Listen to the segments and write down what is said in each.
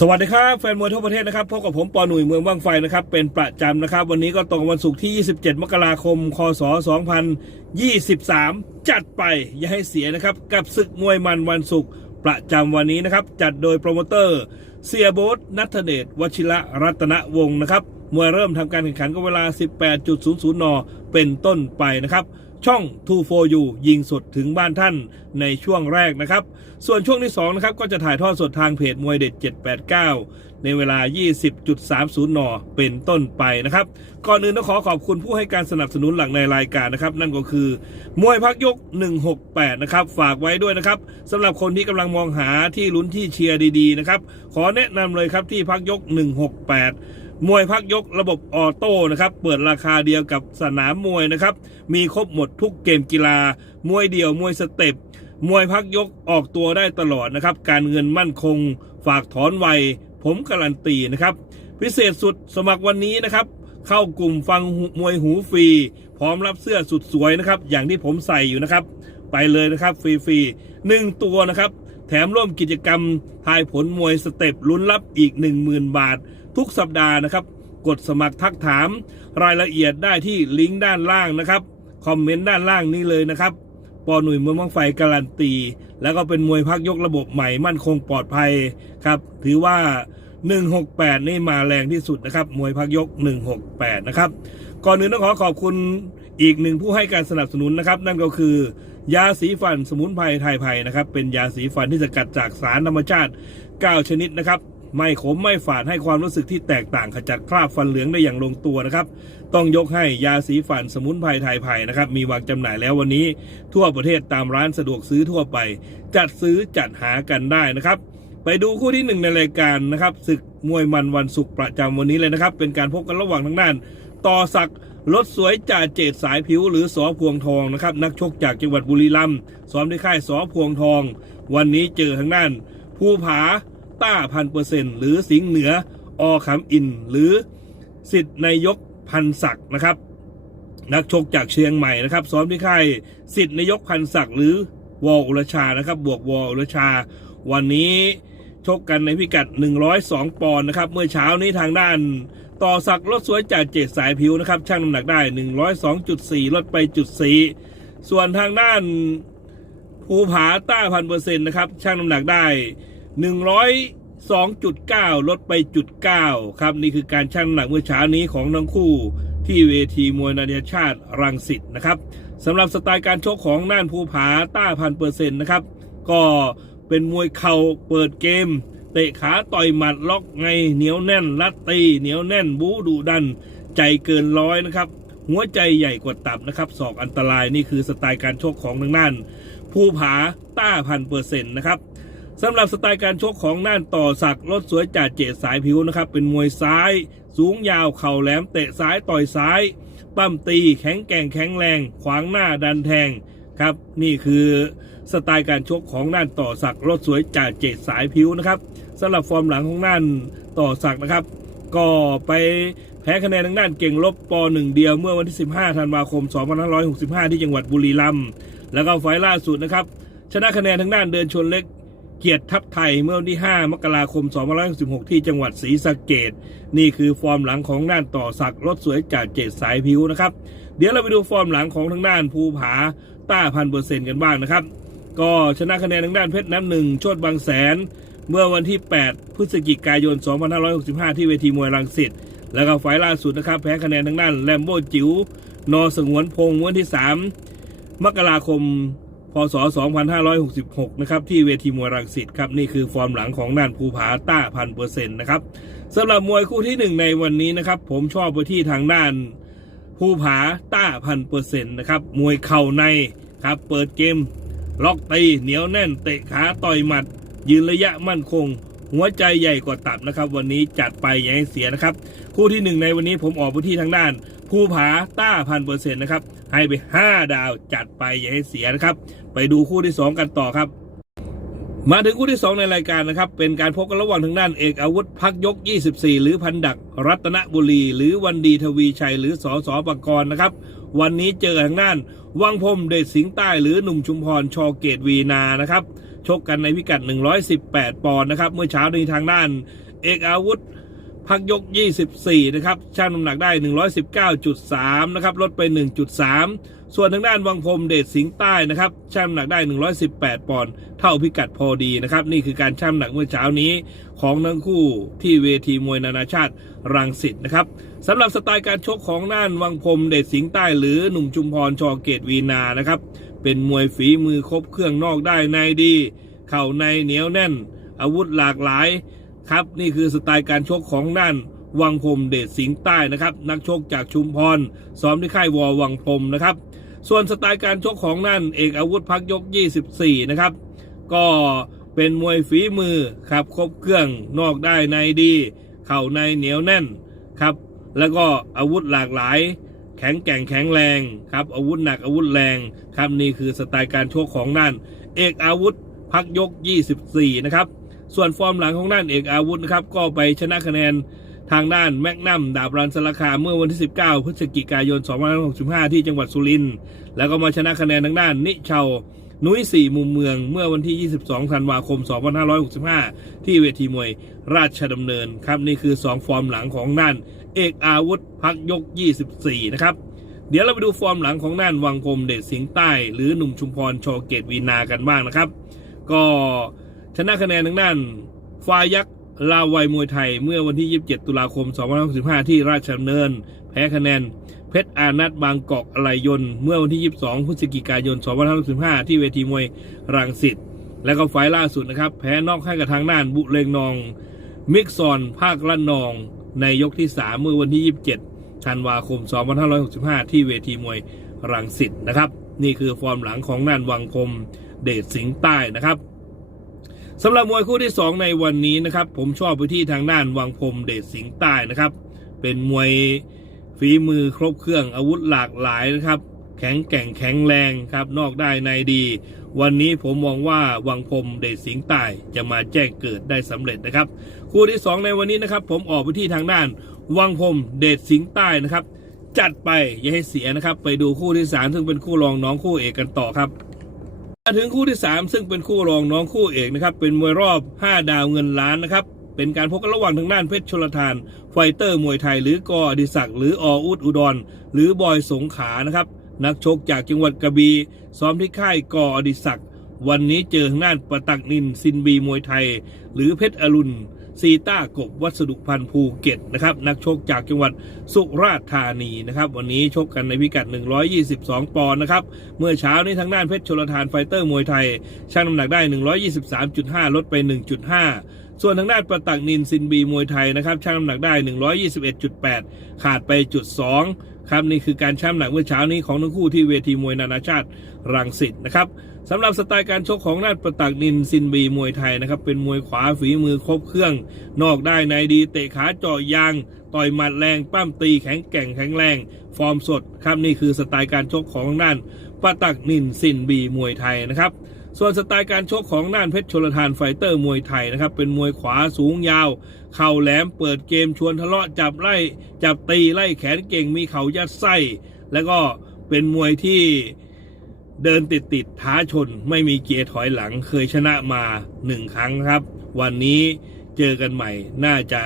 สวัสดีครับแฟนมวยทั่วประเทศนะครับพบกับผมปอหนุ่ยเมืองว่างไฟนะครับเป็นประจำนะครับ วันนี้ก็ตรงวันศุกร์ที่ 27 มกราคม คศ 2023 จัดไปอย่าให้เสียนะครับ กับศึกมวยมันวันศุกร์ประจำวันนี้นะครับ จัดโดยโปรโมเตอร์ เสียโบ๊ทนัทเดชวชิระรัตนวงศ์นะครับ มวยเริ่มทำการแข่งขันก็เวลา 18.00 น เป็นต้นไปนะครับ ช่อง2 4 u ยิงสดถึงบ้านท่านในช่วงแรกนะครับ ส่วนช่วงที่2นะครับก็จะถ่ายทอดสดทางเพจมวยเด็ด 789 ในเวลา 20.30 น เป็นต้นไปนะครับ ก่อนอื่นต้องขอขอบคุณผู้ให้การสนับสนุนหลักในรายการนะครับ นั่นก็คือ มวยพักยก 168 นะครับ ฝากไว้ด้วยนะครับสำหรับคนที่กำลังมองหาที่ลุ้นที่เชียร์ดีๆนะครับ ขอแนะนำเลยครับที่พักยก 168 มวยพักยกระบบออโต้นะครับ เปิดราคาเดียวกับสนามมวยนะครับ มีครบหมดทุกเกมกีฬา มวยเดี่ยว มวยสเต็ป มวยพักยกออกตัวได้ตลอดนะครับ การเงินมั่นคง ฝากถอนไว ผมการันตีนะครับ พิเศษสุดสมัครวันนี้นะครับ เข้ากลุ่มฟังมวยหูฟรี พร้อมรับเสื้อสุดสวยนะครับ อย่างที่ผมใส่อยู่นะครับ ไปเลยนะครับฟรีๆหนึ่งตัวนะครับ แถมร่วมกิจกรรมทายผลมวยสเต็ปลุ้นรับอีก 10,000 บาท ทุกสัปดาห์นะครับ กดสมัครทักถาม รายละเอียดได้ที่ลิงก์ด้านล่างนะครับ คอมเมนต์ด้านล่างนี้เลยนะครับปอหนุ่ยมือมังไฟการันตี แล้วก็เป็นมวยพักยกระบบใหม่มั่นคงปลอดภัยครับ ถือว่า 168 นี่มาแรงที่สุดนะครับ มวยพักยก 168 นะครับ ก่อนอื่นต้องขอขอบคุณอีกหนึ่งผู้ให้การสนับสนุนนะครับ นั่นก็คือ ยาสีฟันสมุนไพรไทยไพรนะครับ เป็นยาสีฟันที่สกัดจากสารธรรมชาติ 9 ชนิดนะครับไม่ขมไม่ฝาดให้ความรู้สึกที่แตกต่างขจัดคราบฟันเหลืองได้อย่างลงตัวนะครับ ต้องยกให้ยาสีฟันสมุนไพรไทยไพรนะครับ มีวางจำหน่ายแล้ววันนี้ ทั่วประเทศตามร้านสะดวกซื้อทั่วไป จัดซื้อจัดหากันได้นะครับ ไปดูคู่ที่หนึ่งในรายการนะครับศึกมวยมันวันศุกร์ประจำวันนี้เลยนะครับ เป็นการพบกันระหว่างทางด้าน ต่อศักดิ์รถสวยจ่าเจตสายผิวหรือสอพวงทองนะครับนักชกจากจังหวัดบุรีรัมย์ซ้อมที่ค่ายสอพวงทอง วันนี้เจอทางด้านภูผาต้าพันเปอร์เซ็นต์หรือสิงห์เหนืออขำอิน หรือสิทธิ์นายกพันศักนะครับ นักชกจากเชียงใหม่นะครับซ้อมที่ค่ายสิทธิ์นายกพันศักหรือวออุรชานะครับบวกวออุรชา วันนี้ ชกกันในพิกัด 102 ปอนด์นะครับเมื่อเช้านี้ทางด้านต่อศักดิ์รถสวยจากเจ็ดสายผิวนะครับช่างน้ำหนักได้ 102.4 ลดไปจุดสี่ส่วนทางด้านภูผาต้าพันเปอร์เซ็นต์นะครับช่างน้ำหนักได้ 102.9 ลดไปจุด9ครับนี่คือการชั่งน้ำหนักเมื่อเช้านี้ของทั้งคู่ที่เวทีมวยนานาชาติรังสิตนะครับสำหรับสไตล์การชกของน่านภูผาต้าพันเปอร์เซ็นต์นะครับก็ เป็นมวยเข่าเปิดเกม เตะขาต่อยหมัดล็อกไงเหนียวแน่นรัดตีเหนียวแน่นบูดุดัน ใจเกินร้อยนะครับ หัวใจใหญ่กว่าตับนะครับศอกอันตรายนี่คือสไตล์การชกของทางน่านภูผาต้าพันเปอร์เซ็นต์นะครับสำหรับสไตล์การชกของน่านต่อศักดิ์รถสวยจ่าเจตสายผิวนะครับ เป็นมวยซ้าย สูงยาวเข่าแหลมเตะซ้ายต่อยซ้าย ปั้มตีแข็งแกร่งแข็งแรง ขวางหน้าดันแทง ครับ นี่คือสไตล์การชกของน่านต่อสักรถสวยจ่าเจดสายผิวนะครับสำหรับฟอร์มหลังของน่านต่อสักนะครับ ก็ไปแพ้คะแนนทางด้านเก่งลบปหนึ่งเดียวเมื่อวันที่ 15 ธันวาคม 2565 ที่จังหวัดบุรีรัมย์แล้วก็ไฟล์ล่าสุดนะครับ ชนะคะแนนทางด้านเดินชนเล็ก เกียรติทัพไทยเมื่อวันที่ 5 มกราคม 2566 ที่จังหวัดศรีสะเกดนี่คือฟอร์มหลังของด้านต่อศักรถสวยจากเจ็ดสายผิวนะครับ เดี๋ยวเราไปดูฟอร์มหลังของทางด้านภูผาต้าพันเปอร์เซ็นต์กันบ้างนะครับ ก็ชนะคะแนนทางด้านเพชรน้ำหนึ่งโชดบางแสน เมื่อวันที่ 8 พฤศจิกายน 2565 ที่เวทีมวยรังสิตแล้วก็ไฟล์ล่าสุดนะครับ แพ้คะแนนทางด้านแลมโบจิ๋วนอสงวนพงศ์วันที่ 3 มกราคม พศ 2566 นะครับ ที่เวทีมวยรังสิตครับ นี่คือฟอร์มหลังของน่านภูผาต้าพันเปอร์เซ็นต์นะครับสำหรับมวยคู่ที่หนึ่งในวันนี้นะครับ ผมชอบไปที่ทางด้านภูผาต้าพันเปอร์เซ็นต์นะครับ มวยเข่าในครับ เปิดเกม ล็อกตีเหนียวแน่นเตะขาต่อยหมัด ยืนระยะมั่นคง หัวใจใหญ่กว่าตับนะครับ วันนี้จัดไปอย่าให้เสียนะครับ คู่ที่หนึ่งในวันนี้ผมออกไปที่ทางด้าน ภูผาต้าพันเปอร์เซ็นต์นะครับ ให้ไป 5 ดาวจัดไปอย่าให้เสียนะครับ ไปดูคู่ที่ 2 กันต่อครับ มาถึงคู่ที่ 2 ในรายการนะครับ เป็นการพบกันระหว่างทางด้านเอกอาวุธพักยก 24 หรือพันดักรัตนบุรี หรือวันดีทวีชัย หรือสอสอปกรณ์นะครับ วันนี้เจอทางด้าน วังพรมเดชสิงห์ใต้ หรือหนุ่มชุมพรชอเกตวีนานะครับชกกันในพิกัด 118 ปอนด์นะครับ เมื่อเช้านี้ทางด้าน เอกอาวุธ พักยก 24 นะครับช่างน้ำหนักได้ 119.3 นะครับ ลดไป 1.3 ส่วนทางด้านวังพรมเดชสิงห์ใต้นะครับช่างน้ำหนักได้ 118 ปอนด์เท่าพิกัดพอดีนะครับ นี่คือการช่างน้ำหนักเมื่อเช้านี้ของทั้งคู่ที่เวทีมวยนานาชาติรังสิตนะครับสำหรับสไตล์การชกของน่านวังพรมเดชสิงห์ใต้ หรือหนุ่มชุมพรชอเกตวีนานะครับ เป็นมวยฝีมือครบเครื่องนอกได้ในดี เข่าในเหนียวแน่น อาวุธหลากหลาย ครับนี่คือสไตล์การชกของน่านวังพรมเดชสิงห์ใต้นะครับ นักชกจากชุมพรซ้อมที่ค่ายวอวังพรมนะครับ ส่วนสไตล์การชกของนั่นเอกอาวุธพักยก 24 นะครับ ก็เป็นมวยฝีมือครับครบเครื่องนอกได้ในดี เข่าในเหนียวแน่นครับ แล้วก็อาวุธหลากหลาย แข็งแกร่งแข็งแรงครับ อาวุธหนักอาวุธแรงครับนี่คือสไตล์การชกของนั่นเอกอาวุธพักยก 24 นะครับ ส่วนฟอร์มหลังของด้านเอกอาวุธนะครับ ก็ไปชนะคะแนนทางด้านแมกนัมดาบรันสาคาเมื่อวันที่ 19 พฤศจิกายน 2565 ที่จังหวัดสุรินทร์แล้วก็มาชนะคะแนนทางด้านนิเชานุ้ยสี่มุมเมืองเมื่อวันที่ 22 ธันวาคม 2565 ที่เวทีมวยราชดำเนินครับนี่คือ 2 ฟอร์มหลังของด้าน เอกอาวุธพักยก 24 นะครับ เดี๋ยวเราไปดูฟอร์มหลังของด้านวังพรมเดชสิงห์ใต้ หรือหนุ่มชุมพรชอเกตวีนากันบ้างนะครับ ก็ ชนะคะแนนทางด้านฟายักษ์ลาวัยมวยไทย เมื่อวันที่ 27 ตุลาคม 2565 ที่ราชดำเนิน แพ้คะแนน เพชรอานัทบางกอกอะไลยน์เมื่อวันที่ 22 พฤศจิกายน 2565 ที่เวทีมวยรังสิตแล้วก็ไฟล์ล่าสุดนะครับ แพ้นอกให้กับทางด้านบุเรงนอง มิกซอน ภาคละนอง ในยกที่ 3 เมื่อวันที่ 27 ธันวาคม 2565 ที่เวทีมวยรังสิตนะครับ นี่คือฟอร์มหลังของน่านวังคมเดชสิงห์ใต้นะครับ สำหรับมวยคู่ที่ 2 ในวันนี้นะครับ ผมชอบไปที่ทางด้านวังพรมเดชสิงห์ใต้นะครับ เป็นมวยฝีมือครบเครื่องอาวุธหลากหลายนะครับ แข็งแกร่งแข็งแรงครับ นอกได้ในดี วันนี้ผมมองว่าวังพรมเดชสิงห์ใต้จะมาแจ้งเกิดได้สำเร็จนะครับ คู่ที่ 2 ในวันนี้นะครับ ผมออกไปที่ทางด้านวังพรมเดชสิงห์ใต้นะครับ จัดไปอย่าให้เสียนะครับ ไปดูคู่ที่ 3 ซึ่งเป็นคู่รองน้องคู่เอกกันต่อครับ ถึงคู่ที่ 3 ซึ่งเป็นคู่รองน้องคู่เอกนะครับ เป็นมวยรอบ 5 ดาวเงินล้านนะครับ เป็นการพบกันระหว่างทางด้านเพชรชลทาน ไฟเตอร์มวยไทย หรือกออดิศักดิ์หรือออุดอุดร หรือบอยสงขานะครับ นักชกจากจังหวัดกระบี่ซ้อมที่ค่ายกออดิศักดิ์วันนี้เจอทางด้านประตักนินซินบีมวยไทย หรือเพชรอรุณ ซีต้ากบวัสดุพันธ์ภูเก็ตนะครับนักชกจากจังหวัดสุราษฎร์ธานีนะครับวันนี้ชกกันในพิกัด 122 ปอนด์นะครับเมื่อเช้านี้ทางด้านเพชรชลทานไฟเตอร์มวยไทย ชั่งน้ำหนักได้ 123.5 ลดไป 1.5 ส่วนทางด้านประตักนินซินบีมวยไทยนะครับชั่งน้ำหนักได้ 121.8 ขาดไปจุด2ครับนี่คือการชั่งน้ำหนักเมื่อเช้านี้ของทั้งคู่ที่เวทีมวยนานาชาติรังสิตนะครับสำหรับสไตล์การชกของด้านประตักนินซินบีมวยไทยนะครับเป็นมวยขวาฝีมือครบเครื่อง นอกได้ในดีเตะขาเจาะยางต่อยหมัดแรงปั้มตีแข็งแกร่งแข็งแรง ฟอร์มสดครับนี่คือสไตล์การชกของด้านปาตักนินซินบีมวยไทยนะครับ ส่วนสไตล์การชกของด้านเพชรชลทานไฟเตอร์มวยไทยนะครับ เป็นมวยขวาสูงยาว เข่าแหลมเปิดเกมชวนทะเลาะจับไล่จับตีไล่แขนเก่งมีเข่ายัดไส้ แล้วก็เป็นมวยที่เดินติดติดท้าชนไม่มีเกียร์ถอยหลังเคยชนะมาหนึ่งครั้งครับ วันนี้เจอกันใหม่ น่าจะ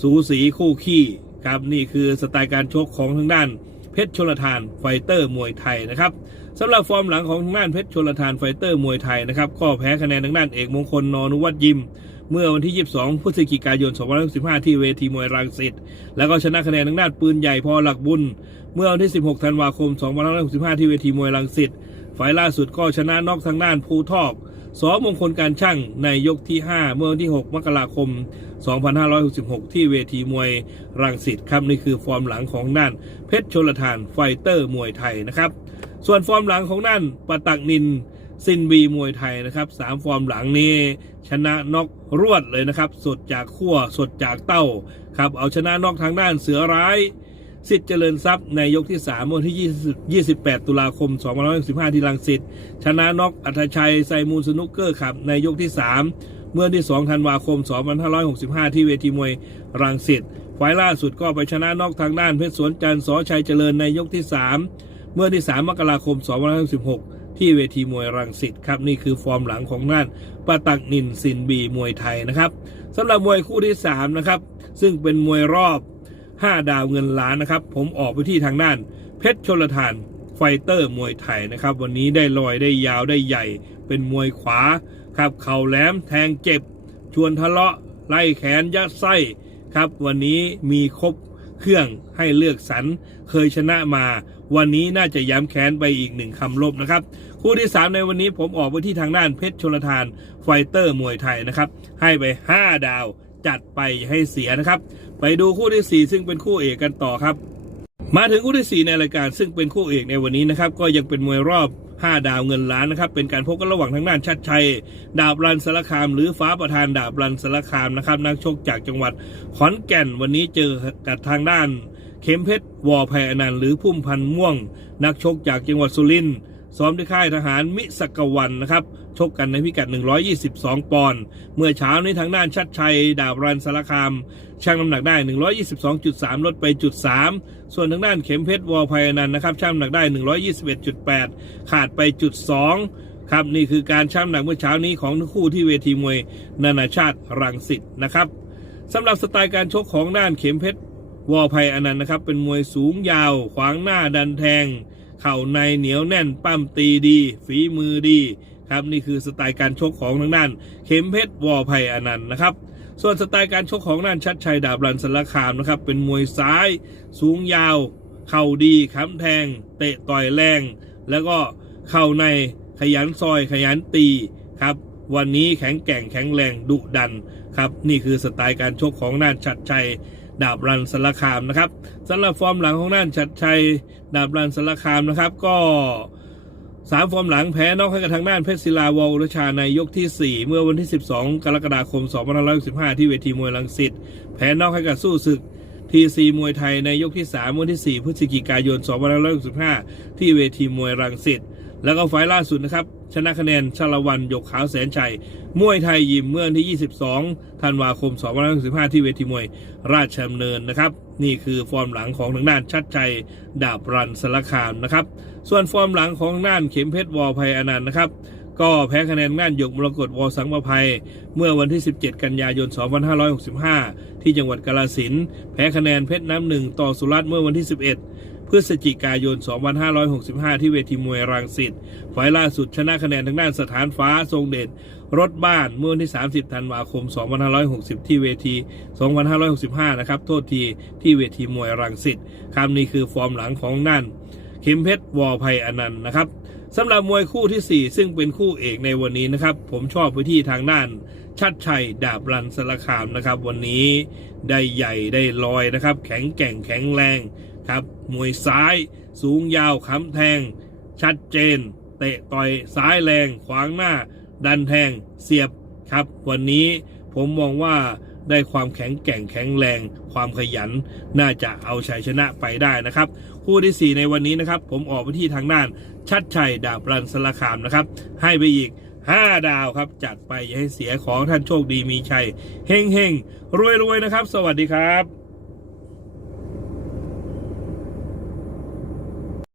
สูสีคู่ขี้ครับนี่คือสไตล์การชกของทางด้าน เพชรชลทานไฟเตอร์มวยไทยนะครับ สำหรับฟอร์มหลังของทางด้านเพชรชลทานไฟเตอร์มวยไทยนะครับก็แพ้คะแนนทางด้านเอกมงคลนอนุวัตยิม เมื่อวันที่ 22 พฤศจิกายน 2565 ที่เวทีมวยรังสิตแล้วก็ชนะคะแนนทางด้านปืนใหญ่พอหลักบุญ เมื่อวันที่ 16 ธันวาคม 2565 ที่เวทีมวยรังสิตไฟล์ล่าสุดก็ชนะนอกทางด้านภูทอก สอมงคลการช่างในยกที่ 5 เมื่อวันที่ 6 มกราคม 2566 ที่เวทีมวยรังสิตครับนี่คือฟอร์มหลังของด้านเพชรชลทานไฟเตอร์มวยไทยนะครับ ส่วนฟอร์มหลังของด้านปะตักนินซินบีมวยไทยนะครับสามฟอร์มหลังนี้ชนะน็อกรวดเลยนะครับ สดจากขั้วสดจากเต้าครับเอาชนะน็อกทางด้านเสือร้าย สิทธิ์เจริญทรัพย์ในยกที่3เมื่อวันที่ 20 28 ตุลาคม2565ที่ลังสิตชนะน็อกอัธชัยไซมูลสนุกเกอร์ครับในยกที่ 3 เมื่อวันที่ 2 ธันวาคม 2565 ที่เวทีมวยรังสิตไฟล์ล่าสุดก็ไปชนะน็อกทางด้านเพชรสวนจันทร์สอชัยเจริญในยกที่ 3 เมื่อที่ 3 มกราคม 2566 ที่เวทีมวยรังสิตครับนี่คือฟอร์มหลังของน่านปาตักนินซินบีมวยไทยนะครับสำหรับมวยคู่ที่สามนะครับ ซึ่งเป็นมวยรอบ 5 ดาวเงินล้านนะครับ ผมออกไปที่ทางด้าน เพชรชลทานไฟเตอร์มวยไทยนะครับ วันนี้ได้ลอยได้ยาวได้ใหญ่ เป็นมวยขวาครับ เข่าแหลมแทงเจ็บ ชวนทะเลาะไล่แขนยัดไส้ครับ วันนี้มีครบเครื่องให้เลือกสรรเคยชนะมา วันนี้น่าจะย้ำแค้นไปอีกหนึ่งคำลบนะครับ คู่ที่ 3 ในวันนี้ผมออกไปที่ทางด้านเพชรชลทานไฟเตอร์มวยไทยนะครับ ให้ไป 5 ดาว จัดไปให้เสียนะครับ ไปดูคู่ที่ 4 ซึ่งเป็นคู่เอกกันต่อครับ มาถึงคู่ที่ 4 ในรายการซึ่งเป็นคู่เอกในวันนี้นะครับ ก็ยังเป็นมวยรอบ 5 ดาวเงินล้านนะครับ เป็นการพบกันระหว่างทางด้านชัดชัย ดาบรันสารคาม หรือฟ้าประธานดาบรันสารคามนะครับ นักชกจากจังหวัดขอนแก่นวันนี้เจอกับทางด้าน เข็มเพชรวอภัยอนันต์หรือพุ่มพันธ์ม่วง นักชกจากจังหวัดสุรินทร์ซ้อมที่ค่ายทหารมิสกวันนะครับ ชกกันในพิกัด 122 ปอนด์ เมื่อเช้านี้ทางด้านชัดชัย ดาบรันสารคาม ชั่งน้ำหนักได้ 122.3 ลดไปจุด3ส่วนทางด้านเข็มเพชรวอภัยอนันนะครับ ชั่งน้ำหนักได้ 121.8 ขาดไปจุด2ครับ นี่คือการชั่งน้ำหนักเมื่อเช้านี้ของทั้งคู่ที่เวทีมวยนานาชาติรังสิตนะครับสำหรับสไตล์การชกของด้านเข็มเพชรวอภัยอนันต์นะครับ เป็นมวยสูงยาว ขวางหน้าดันแทง เข่าในเหนียวแน่นปั้มตีดี ฝีมือดี ครับนี่คือสไตล์การชกของทางด้าน เข็มเพชรวอภัยอนันต์นะครับ ส่วนสไตล์การชกของด้านชัดชัยดาบรันสารคามนะครับ เป็นมวยซ้าย สูงยาว เข่าดีค้ำแทง เตะต่อยแรง แล้วก็เข่าในขยันซอยขยันตีครับ วันนี้แข็งแกร่งแข็งแรงดุดันครับ นี่คือสไตล์การชกของด้านชัดชัยดาบรันสารคามนะครับสำหรับฟอร์มหลังของด้านชัดชัย ดาบรันสารคามนะครับก็ สามฟอร์มหลังแพ้นอกให้กับทางด้านเพชรศิลาวอลรชาในยกที่ 4 เมื่อวันที่ 12 กรกฎาคม 2565 ที่เวทีมวยลังสิตแพ้นอกให้กับสู้ศึกทีซีมวยไทยในยกที่ 3 วันที่ 4 พฤศจิกายน 2565 ที่เวทีมวยรังสิตแล้วก็ไฟล์ล่าสุดนะครับ ชนะคะแนนชาละวันยกขาวแสนชัย มวยไทยยิมเมื่อวันที่ 22 ธันวาคม 2565 ที่เวทีมวยราชดำเนินนะครับ นี่คือฟอร์มหลังของทางด้านชัดชัยดาบรันสารคามนะครับ ส่วนฟอร์มหลังของทางด้านเข็มเพชรวอภัยอนันต์นะครับ ก็แพ้คะแนนง่านหยกมรกตวอสังประภัย เมื่อวันที่ 17 กันยายน 2565 ที่จังหวัดกาฬสินแพ้คะแนนเพชรน้ำหนึ่งต่อสุรัตน์เมื่อวันที่ 11พฤศจิกายน 2565 ที่เวทีมวยรังสิต ฝ่ายล่าสุดชนะคะแนนทางด้านสถานฟ้าทรงเดช รถบ้านเมื่อวันที่ 30 ธันวาคม 2560 ที่เวที 2565 นะครับ โทษที ที่เวทีมวยรังสิตคำนี้คือฟอร์มหลังของนั่นเข็มเพชรวอภัยอนันต์นะครับสำหรับมวยคู่ที่ 4 ซึ่งเป็นคู่เอกในวันนี้นะครับ ผมชอบไปที่ทางด้านชัดชัยดาบรันสารคามนะครับ วันนี้ได้ใหญ่ได้ลอยนะครับ แข็งแกร่งแข็งแรงครับมวยซ้ายสูงยาวค้ำแทง ชัดเจน เตะต่อยซ้ายแรงขวางหน้า ดันแทงเสียบครับ วันนี้ผมมองว่าได้ความแข็งแกร่งแข็งแรง ความขยัน น่าจะเอาชัยชนะไปได้นะครับ คู่ที่ 4 ในวันนี้นะครับ ผมออกไปที่ทางด้าน ชัดชัยดาบรันสารคามนะครับ ให้ไปอีก 5 ดาวครับ จัดไปอย่าให้เสียของท่านโชคดีมีชัยเฮงเฮงรวยรวยนะครับ สวัสดีครับ